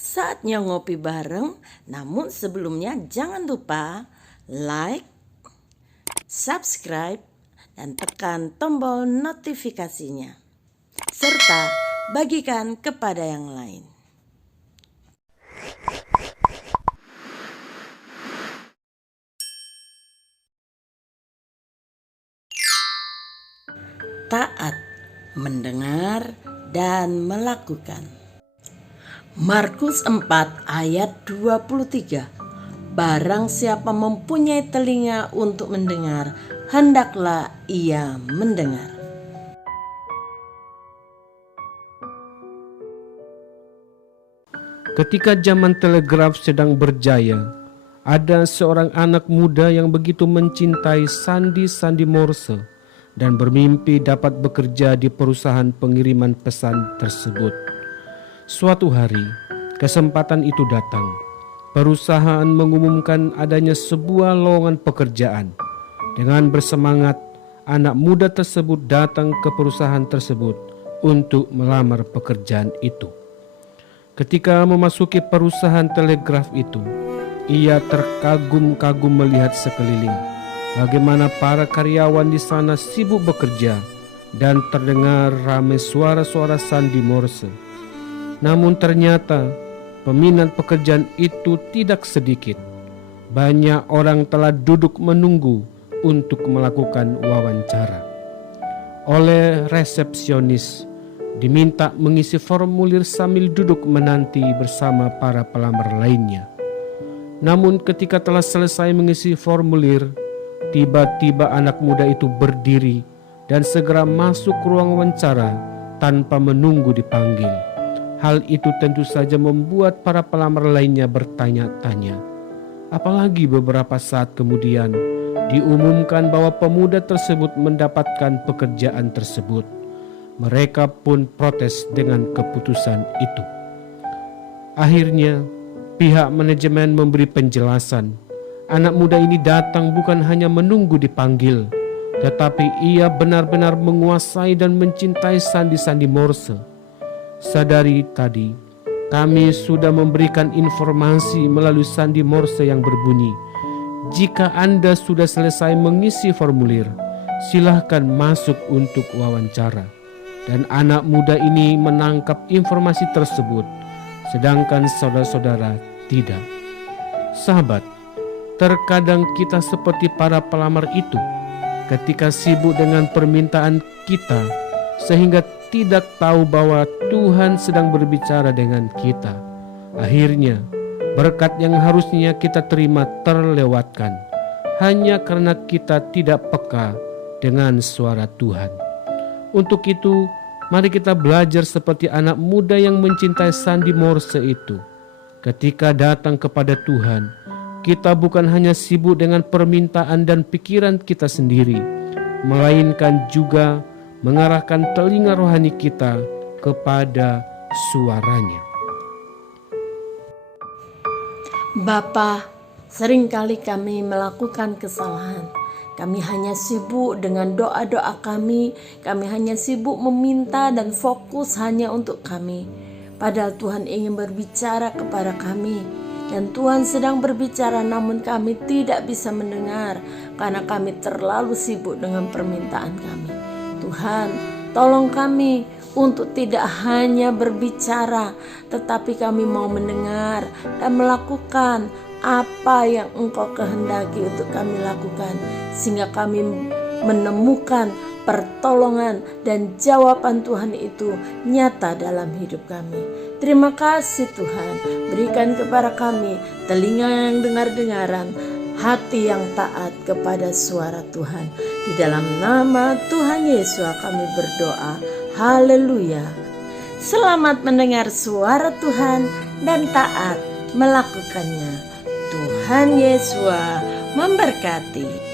Saatnya ngopi bareng, namun sebelumnya jangan lupa like, subscribe, dan tekan tombol notifikasinya. Serta bagikan kepada yang lain. Taat, mendengar, dan melakukan. Markus 4 ayat 23. Barang siapa mempunyai telinga untuk mendengar, hendaklah ia mendengar. Ketika zaman telegraf sedang berjaya, ada seorang anak muda yang begitu mencintai sandi-sandi Morse dan bermimpi dapat bekerja di perusahaan pengiriman pesan tersebut. Suatu hari, kesempatan itu datang. Perusahaan mengumumkan adanya sebuah lowongan pekerjaan. Dengan bersemangat, anak muda tersebut datang ke perusahaan tersebut untuk melamar pekerjaan itu. Ketika memasuki perusahaan telegraf itu, ia terkagum-kagum melihat sekeliling. Bagaimana para karyawan di sana sibuk bekerja dan terdengar ramai suara-suara sandi Morse. Namun ternyata peminat pekerjaan itu tidak sedikit. Banyak orang telah duduk menunggu untuk melakukan wawancara. Oleh resepsionis diminta mengisi formulir sambil duduk menanti bersama para pelamar lainnya. Namun ketika telah selesai mengisi formulir, tiba-tiba anak muda itu berdiri dan segera masuk ruang wawancara tanpa menunggu dipanggil. Hal itu tentu saja membuat para pelamar lainnya bertanya-tanya. Apalagi beberapa saat kemudian diumumkan bahwa pemuda tersebut mendapatkan pekerjaan tersebut. Mereka pun protes dengan keputusan itu. Akhirnya pihak manajemen memberi penjelasan. Anak muda ini datang bukan hanya menunggu dipanggil, tetapi ia benar-benar menguasai dan mencintai sandi-sandi Morse. Sadari tadi, kami sudah memberikan informasi melalui sandi Morse yang berbunyi, jika Anda sudah selesai mengisi formulir, silahkan masuk untuk wawancara. Dan anak muda ini menangkap informasi tersebut, sedangkan saudara-saudara tidak. Sahabat, terkadang kita seperti para pelamar itu, ketika sibuk dengan permintaan kita, sehingga tidak tahu bahwa Tuhan sedang berbicara dengan kita. Akhirnya, berkat yang harusnya kita terima terlewatkan, hanya karena kita tidak peka dengan suara Tuhan. Untuk itu, mari kita belajar seperti anak muda yang mencintai sandi Morse itu. Ketika datang kepada Tuhan, kita bukan hanya sibuk dengan permintaan dan pikiran kita sendiri, melainkan juga mengarahkan telinga rohani kita kepada suaranya. Bapa, seringkali kami melakukan kesalahan. Kami hanya sibuk dengan doa-doa kami hanya sibuk meminta dan fokus hanya untuk kami. Padahal Tuhan ingin berbicara kepada kami. Dan Tuhan sedang berbicara namun kami tidak bisa mendengar karena kami terlalu sibuk dengan permintaan kami. Tuhan, tolong kami untuk tidak hanya berbicara, tetapi kami mau mendengar dan melakukan apa yang Engkau kehendaki untuk kami lakukan, sehingga kami menemukan pertolongan dan jawaban Tuhan itu nyata dalam hidup kami. Terima kasih Tuhan, berikan kepada kami telinga yang dengar-dengaran, hati yang taat kepada suara Tuhan. Di dalam nama Tuhan Yesus kami berdoa. Haleluya. Selamat mendengar suara Tuhan dan taat melakukannya. Tuhan Yesus memberkati.